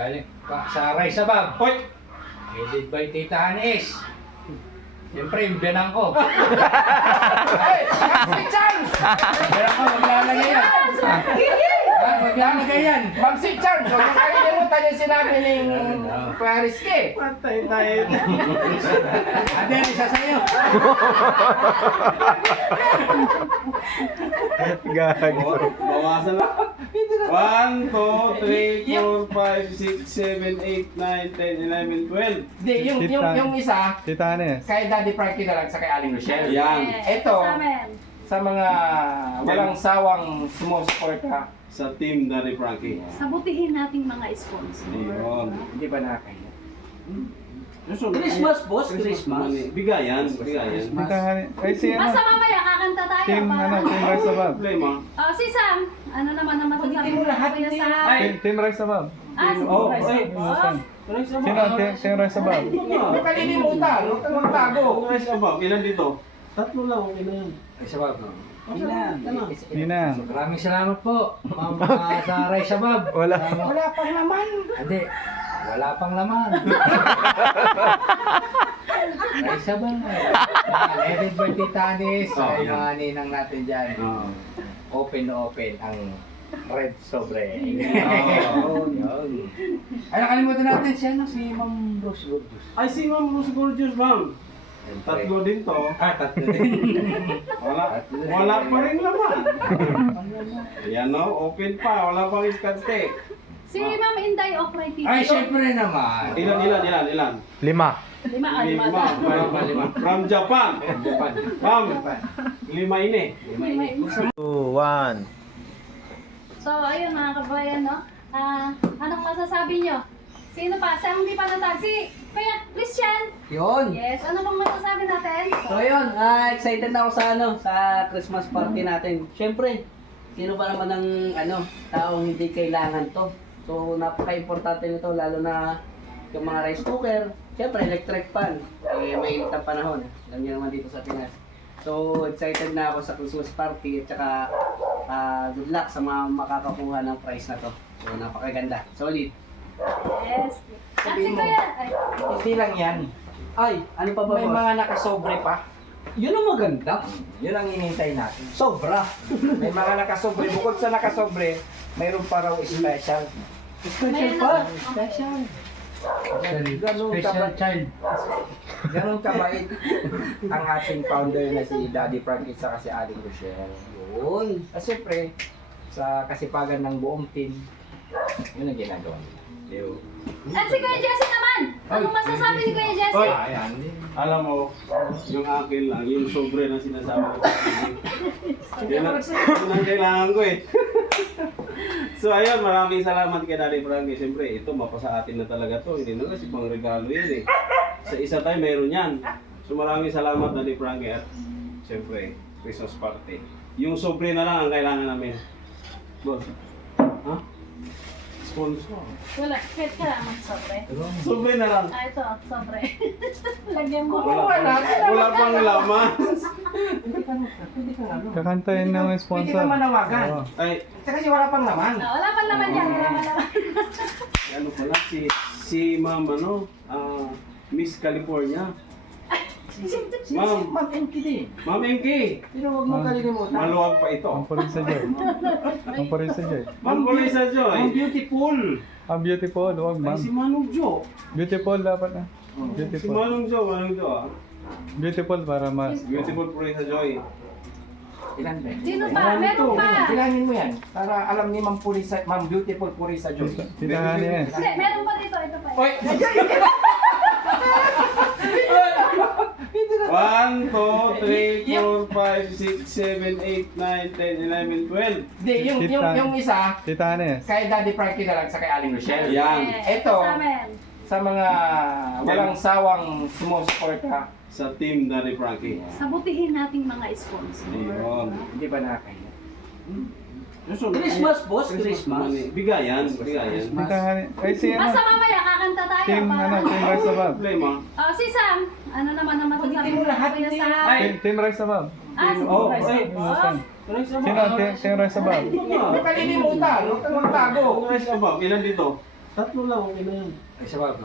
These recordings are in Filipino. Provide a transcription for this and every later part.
Galing sa Rise Above. Hoy! Edit by Tita Hanes. Siyempre, yung biyanang ko. Ay! May chance! Biyanang ko, maglalagay yan. Maglalagay yan. Mag-si Charles, huwag mo kakalimutan yung sinabi ng Paris K. Patay tayo. Ate, isa sa'yo. Gago. Bawasan na. 1, 2, 3, 4, 5, 6, 7, 8, 9, 10, 11, 12. Hindi, yung isa, Tita Hanes. kay Daddy Frankie na lang sa kay Aling Rochelle. Yan. Ito, Sa amin. sa mga walang sawang sumusuporta, Sa team Daddy Frankie. Sabutihin nating mga sponsor. Ayun. hindi ba nakakaya? Christmas, boss, Christmas. Bigayan, bigayan. Tita Hanes. Ay, si ano? Basta mamaya kakanta tayo. Team, para- Team Rise Above. Problema. Oh, si Sam. Ano naman ang masasabi mo lahat Kuya nila. Sam? Team Rise Above. Ah, si Oh, Kuya ay, Sam. Sino? Team Rise Above. Huwag kalilimutan, huwag kang magtago. Kung rice above, ilan dito? Tatlo lang, okay na yan. Rise Above. Hindi na. Maraming salamat po. Sa Rise Above. Wala. Wala pang naman. Hindi. Wala pang laman. Rise Above. Edit by Tita Hanes. Oh, Ay, yan. mga ninang natin dyan. Oo. Open na open ang Red Sobre. Oh. Yun. Ay, nakalimutan natin siya, no? Si Ma'am Rose Gorgeous. Ay, si Ma'am Rose Gorgeous, ma'am. Tatlo din to. Ah, tatlo din. Wala pa rin laman. Ayan no, open pa. Wala pang iskate. Si Ma'am Inday Okray Tito. Ay, syempre naman. Ilan? 5. Lima. Lima. Lima. From Japan. Japan. Ma'am, lima ini. Lima. 2, 1. So, ayun mga kabayan, no? Anong masasabi nyo? Sino pa? Sa hindi pa natag? Si Kuya Christian. Yun. Yes. Ano bang masasabi natin? So yun, excited na ako sa sa Christmas party natin. Siyempre, sino ba naman ang taong hindi kailangan to? So napaka-importante nito lalo na yung mga rice cooker, siyempre electric pan. Mainit ang panahon. Alam niyo naman dito sa Pinas. So excited na ako sa Christmas party at saka good luck sa mga makakakuha ng prize na to. So napakaganda. Solid. Yes. At si Sabihin mo. Kuya, ay, Hindi lang yan. Ay, ano pa ba May boss? mga nakasobre pa. Yun ang maganda. Yun ang hinihintay natin. Sobra. May mga nakasobre. Bukod sa nakasobre, mayroon pa raw special. Special pa. Special. Special child. Ganun kabait ang ating founder na si Daddy Frankie sa si Aling Rochelle. Yun. At siyempre, sa kasipagan ng buong team, yun ang ginagawa nila. at si Kuya Jesse naman. Anong masasabi ni Kuya Jesse? Oy. Ayan. Alam mo, yung akin lang, yung sobre na sinasabi ko. Yan ang kailangan ko eh. So ayun, maraming salamat kay Daddy Frankie. Siyempre, ito mapasa atin na talaga to. Hindi na kasi pang regalo yan eh. Sa isa tayo meron yan. So maraming salamat Daddy Frankie at siyempre, Christmas party. Yung sobre na lang ang kailangan namin. Boss, ha? Sponsor. Wala. Kahit kailangan sobre. Sobre na lang. Ah, ito. Sobre. Lagyan mo. Wala pang laman. Kakantayin ng Pwede sponsor. ka manawagan. Oo. Ay, Kasi wala pang naman. Wala pa naman yan. Wala pa naman. ano pala, si Ma'am, Miss California. Ma'am. Ma'am MK din. Ma'am MK, Pero huwag mo kalilimutan. maluwag pa ito. Ang Parisa Joy. Ang Parisa Joy. Ma'am Polisa Joy. Ang beautiful. Ang beautiful, huwag Ay, ma'am. si Manong Jo. Beautiful dapat na. Si Beautiful. Manong Jo ah. Beautiful para mas. Beautiful Polisa Joy. Ilan ba? Sino pa? Meron pa. Bilangin mo yan. Para alam ni Ma'am Purisa, Ma'am Beautiful Purisa Joy. Tita Hanes. Hindi, meron pa dito. Ito pa. Oy! 1, 2, 3, 4, 5, 6, 7, 8, 9, 10, 11, 12. Hindi, yung isa, Tita Hanes. kay Daddy Frankie na lang sa kay Aling Rochelle. Yan. Yes. Ito. Sa amin. Sa mga walang sawang sumusuporta, Sa team Daddy Frankie. Sabutihin nating mga sponsor. Ayun. hindi ba nakakaya? Christmas, boss, Christmas. Bigayan, bigayan. Tita Hanes. Ay, si ano? Basta mamaya kakanta tayo. Team, para- Team Rise Above. Problema. Oh, si Sam. Ano naman ang masasabi mo Kuya Sam? Team Rise Above. Ah, si Oh, Kuya ay. Sam. Sino? Team Rise Above. Huwag kalilimutan, huwag kang magtago. Kung rice above, ilan dito? Tatlo lang, okay na yan. Raisa Bab.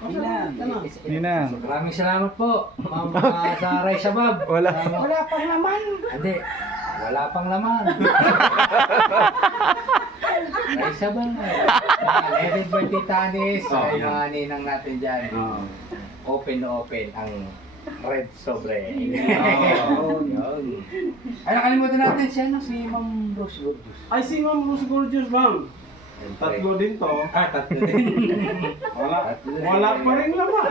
Hindi na. Hindi na. Maraming salamat po, ma'am, sa Raisa Bab. Wala. Wala pang naman. Hindi, wala pang laman. Raisa Bab. Edit birthday Tanis. Oh, Ay, yan. mga ninang natin dyan. Oo. Open na open ang red sobre. Oo. Yun. Ay, nakalimutan natin si ano, si Ma'am Rose Gorgeous. Ay, si Ma'am Rose Gorgeous, ma'am. Tatlo din to. Ah, tatlo din. Wala pa rin laman.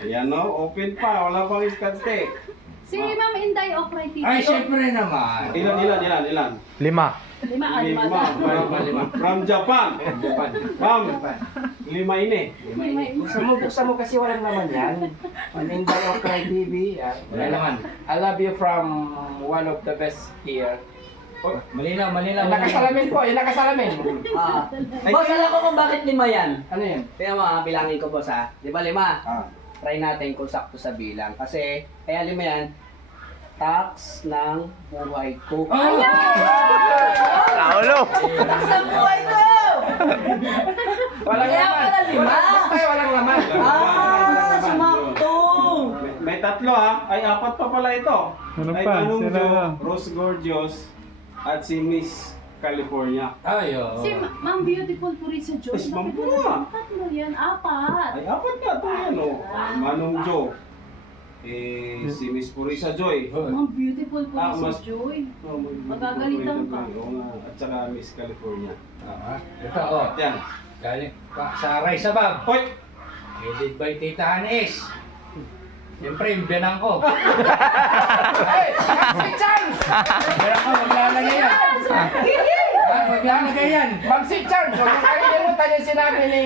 Ayan no, open pa. Wala pang scotch tape. Si Ma'am Inday Okray Tito. Ay, syempre naman. Ilan? 5. Lima. Lima. Lima. From Japan. Japan. Ma'am, 5 ini. Buksan mo kasi walang naman yan. Inday Okray TV. Wala naman. I love you from one of the best here. Malinaw. Nakasalamin po, yung nakasalamin. Boss, alam ko kung bakit 5 yan. Ano yun? Kaya mo, bilangin ko boss ha. Di ba 5? Ah. Try natin kung sakto sa bilang. Kasi, kaya 5 yan, tax ng buhay ko. Naulo! Tax ng buhay ko! Walang Kaya laman. pala 5. Basta walang laman. Sumakto! May tatlo ha. Ay, 4 pa pala ito. Ano Ay, pa? Manong Sila Jo, na. Rose Gorgeous, at si Miss California. Ay, oo. Si Ma'am Beautiful Purisa Joy. Yes, ma'am Bakit po, wala ma'am. tatlo yan? 4. Ay, 4 na ito yan o. Manong Jo. Si Miss Purisa Joy. Ma'am Beautiful Ah, Purisa mas- Joy. Oh, Magagalitan ka. Oo nga. At saka Miss California. Ito, oh. At yan. Galing pa sa Raisa Bab. Hoy! Edit by Tita Hanes. Siyempre, yung biyanang ko. Hey! Si Charles! Biyanang ko, maglalagay yan. Maglalagay yan. Ma'am si Charles! Huwag mo kakilimutan yung sinabi ni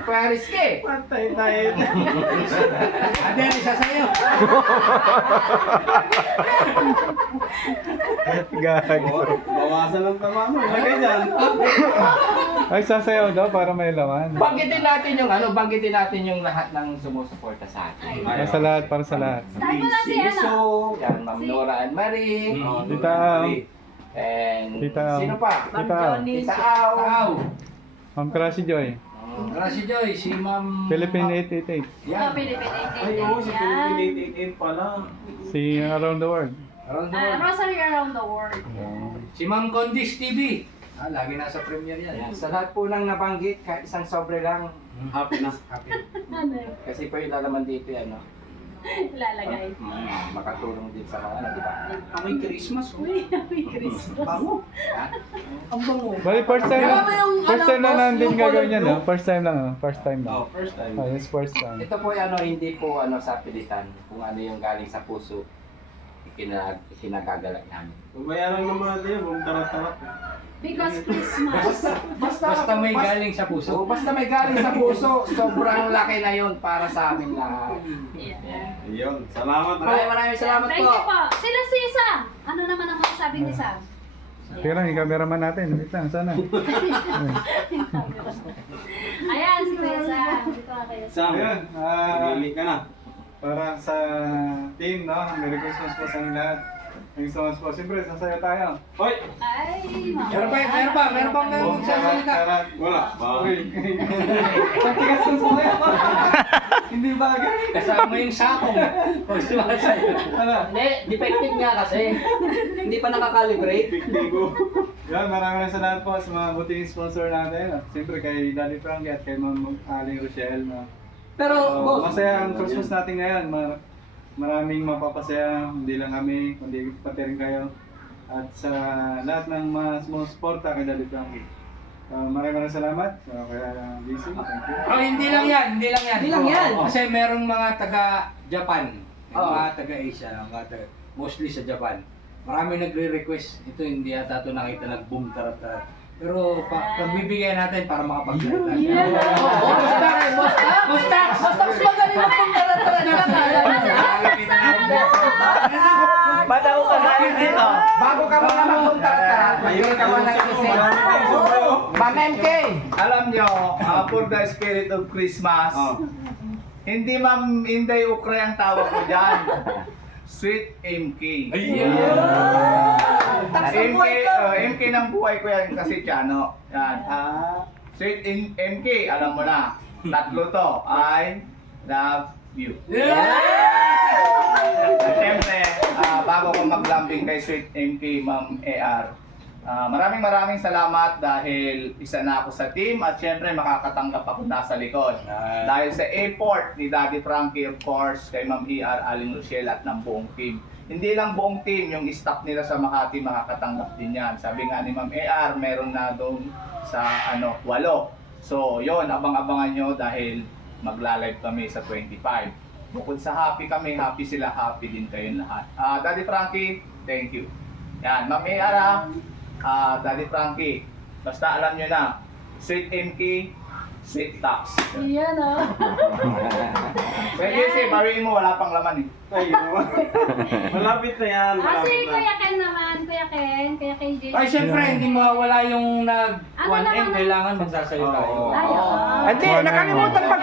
Paris K. Patay tayo. Ate, isa sa'yo. Gag. Bawasan ng tama mo. Ilagay dyan. Ay, sasayaw daw para may laman. Banggitin natin yung lahat ng sumusuporta sa atin. Para sa lahat, para sa lahat. Start mo na si ano. So, yan, Ma'am Nora and Marie. Tita Au. And Tita Au. sino pa? Tita Au. Tita Au. Tao. Ma'am Crush Joy. Wala si Joy, si Ma'am... Philippine 888. Oh, Yan. Philippine Ay, oo, si 88. Philippine 888 pala. Si Around the World. Around the world. Rosary Around the World. Si Ma'am Condis TV. Lagi nasa premiere yan. Yan, sa lahat po ng nabanggit, kahit isang sobre lang. Happy na. Happy. Ano yun? Kasi po yung lalaman dito yan, no? Ilalagay. Makatulong din sa mga ano, di ba? Amoy Christmas. Uy, Happy Christmas. Ang bango. Bali, first time Alam mo yung, First time boss, lang natin yung gagawin yan, color no? First time lang, no? First time lang. Oh, first time. Ah, yes, first time. Ito po ano, hindi po ano sa pilitan. Kung ano yung galing sa puso, ikinagagalak namin. Babayaran naman natin yun. Kung tarat-tarat. Because Christmas. Basta may galing sa So, puso. basta may galing sa puso, sobrang laki na yun para sa amin lahat. Yeah. Ayun. Salamat po. Maraming salamat Thank po. you po. Sila si Sam. Ano naman ang masasabi ni Sam? Tira, yung cameraman natin. Wait lang, sana. Ayan, si Kuya Sam. Dito ka kayo. Sam, Ayun, pili ka na. para sa team, no? Merry Christmas po sa inyo lahat. Thank you so much po. Siyempre, sasaya tayo. Hoy! Ay, Meron pang nagsasalita. Charat. Wala. Uy. Ang tigas ng sumaya pa. Hindi bagay. Kasama yung sakong. Huwag sumasayo. Ano? Hindi, defective nga kasi. Hindi pa nakakalibrate. Big-bigo. Yan, maraming salamat po sa mga buting sponsor natin. Siyempre kay Daddy Frankie at kay Ma'am Aling Rochelle. No? Pero, boss, Masaya ang Christmas natin ngayon. Maraming mapapasaya, hindi lang kami, kundi pati rin kayo. At sa lahat ng mga sumusuporta kay Daddy Frankie. Maraming salamat. Kaya busy. Thank you. Oh, hindi lang yan. Hindi lang yan. Kasi merong mga taga-Japan, may Oo. mga taga-Asia, mostly sa Japan. Marami nagre-request. Ito hindi yata ito nakita nag-boom tarat-tarat. Pero pagbibigay natin para makapag-salita siya. basta mas magaling ang pagtaratara na Bataw ka galing dito. Bago ka muna magpunta ka, Ayun, ka muna ayun, kasi. marami tayong sobre, oh. Ma'am MK! Alam nyo, for the spirit of Christmas, Oh. hindi Ma'am Inday Ukray ang tawag ko dyan. Sweet MK. MK ng buhay ko yan kasi Tiano. Yan. Sweet MK, alam mo na. Tatlo to. I love you. At syempre, bago ko maglambing kay Sweet MK, Ma'am AR, maraming salamat dahil isa na ako sa team at syempre makakatanggap ako nasa likod. Dahil sa effort ni Daddy Frankie, of course, kay Ma'am AR, Aling Rochelle at ng buong team. Hindi lang buong team, yung staff nila sa Makati makakatanggap din yan. Sabi nga ni Ma'am AR, meron na doon sa 8. So, yon, abang-abangan nyo dahil magla-live kami sa 25. Bukod sa happy kami, happy sila, happy din kayong lahat. Daddy Frankie, thank you. Yan, Ma'am AR, Daddy Frankie, basta alam nyo na, Sweet MK, Sweet Tops. Yan oh. Pwede kasi, bawiin mo, wala pang laman eh. Ayun. Malapit na yan. Si Malapit na. Kuya Ken naman, Kuya KJ. Ay, syempre, hindi mawawala yung Ano nag-1M. naman? Kailangan magsasayo tayo. Ay, oo. Hindi, nakalimutan mag...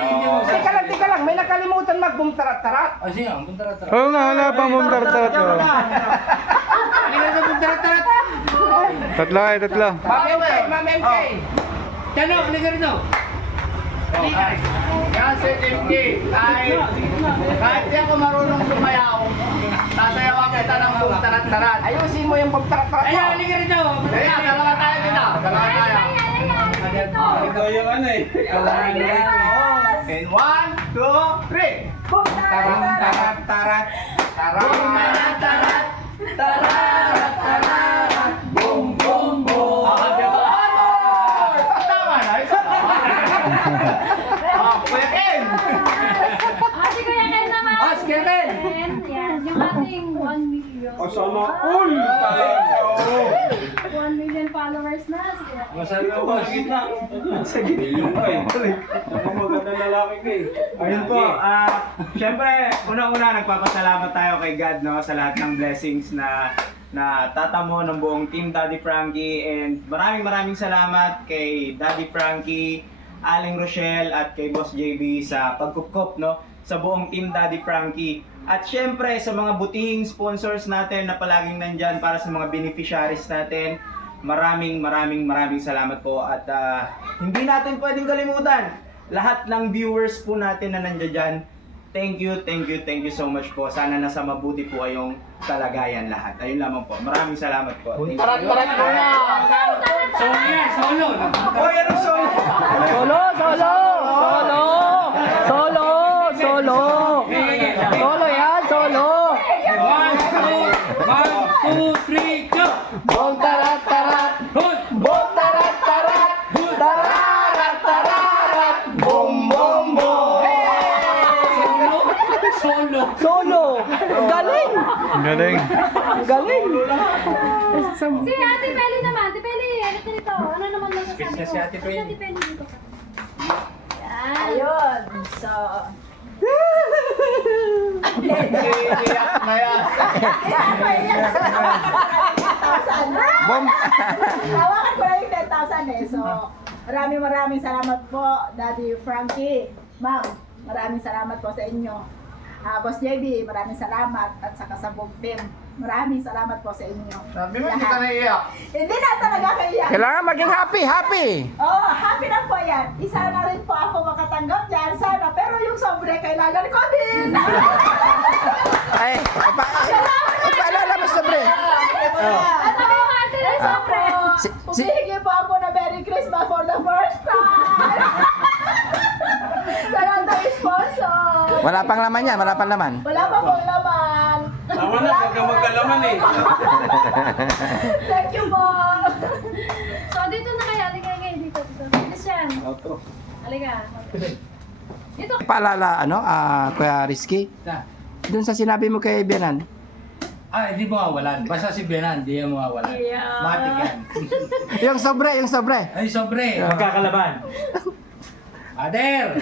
Teka lang, may nakalimutan mag-boom tarat-tarat. Ah, sige, ang buntarat-tarat. Oo nga, wala pang bumbartot. Ano na buntarat-tarat? Tatlo. Ma'am MK. Tano, halika rito. Yan, Sweet MK, kahit di ako marunong sumayaw, sasayawan kita ng buong tarat-tarat. Ayusin mo yung boom tarat-tarat. Ayan, halika rito. Kaya, dalawa tayo dito. Dalawa tayo. Ito yung ano eh. And 1, 2, 3. Tarat-tarat. Tama na, isa na. Kuya Ken. Si Kuya Ken naman. Si Kuya Ken. Yan, yung ating 1 million. O sana all. 1 million followers na. Si Kuya Ken. Masabi ko, Sa boss. gitna. Sa gitna. Ako magandang lalaki ka eh. Ayun po, syempre, unang-una nagpapasalamat tayo kay God, no, sa lahat ng blessings na tatamo ng buong Team Daddy Frankie, and maraming salamat kay Daddy Frankie, Aling Rochelle at kay Boss JB sa pagkupkop, no, sa buong Team Daddy Frankie. At syempre sa mga butihing sponsors natin na palaging nandyan para sa mga beneficiaries natin, maraming salamat po. At hindi natin pwedeng kalimutan lahat ng viewers po natin na nandiyan dyan. Thank you so much po. Sana nasa mabuti po kayong kalagayan lahat. Ayun lamang po. Maraming salamat po. Thank you. Tarat-tarat muna. Solo yan, solo. Oh, yan ang solo. Solo yan, solo. 1, 2, 3, go! Boom tarat-tarat. Hoy! Boom tarat-tarat. Tarat-tarat. Boom, boom, boom. Solo. Galing. Si Ate Peli naman. Ate Peli, halika dito. Ano naman masasabi Kiss mo? na si Ate Peli. Ate Peli dito ka. Yan. Ayun. So, Iiyak na yan. Boom. tawakan ko lang yung 10,000 eh. So, maraming salamat po, Daddy Frankie. Ma'am, maraming salamat po sa inyo. Boss JB, maraming salamat. At saka sa buong team, maraming salamat po sa inyo. Sabi mo, hindi ka naiiyak. Hindi na talaga kaiyak. Kailangan maging happy. Oh, happy na po yan. Isa na rin po ako makatanggap dyan. Sana. Pero yung sobre, kailangan ko din. Ay, ipaalala mo sobre. At ako yung ate na sobre. Si- Humihingi po ako na Merry Christmas for the first time. Sa lahat ng sponsor. Wala pang laman yan, Wala pa pong laman. Tama na, pagka magkalaman eh. Thank you po. So, dito na kayo. Halika kayo dito. Christian. Halika. Dito. Paalala, Kuya Rizky, Na. dun sa sinabi mo kay Bianan, Hindi mawawalan. Basta si Bianan, hindi yan mawawalan. Yeah. Matik yan. yung sobre. Ay, sobre. Magkakalaban. Ader!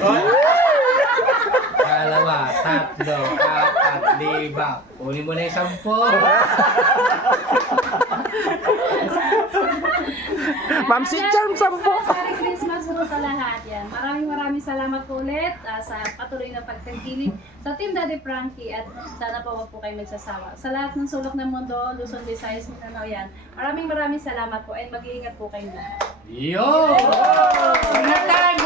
Dalawa, tatlo, apat, lima. Kunin mo na yung 10. Ma'am si Charm, 10. Merry Christmas sa lahat. Yan. Maraming salamat po ulit sa patuloy na pagtangkilik sa Team Daddy Frankie at sana po wag po kayo magsasawa. Sa lahat ng sulok ng mundo, Luzon, Visayas, Mindanao yan. Maraming salamat po and mag-iingat po kayo lahat. Yo! Summertime!